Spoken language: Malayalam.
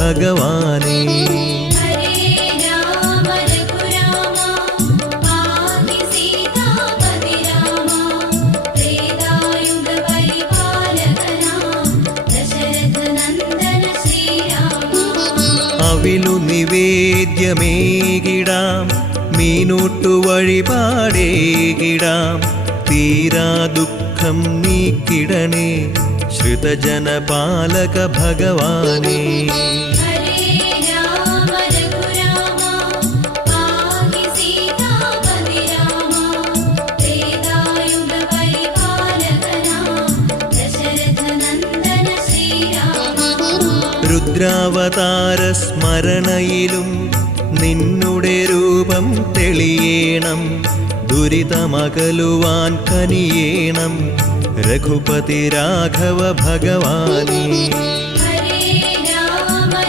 ഭഗവാനേ. അവിലു നിവേദ്യമേകിടാം, മീനൂട്ടു വഴിപാടേകിടാം, തീരാ ദുഃഖം നീക്കിടണേ ശ്രുതജനപാലക ഭഗവാനേ. രുദ്രാവതാര സ്മരണയിലും നിന്നുടെ രൂപം തെളിയേണം, ദുരിതമകലുവാൻ കനിയേണം രഘുപതി രാഘവ ഭഗവാനേ.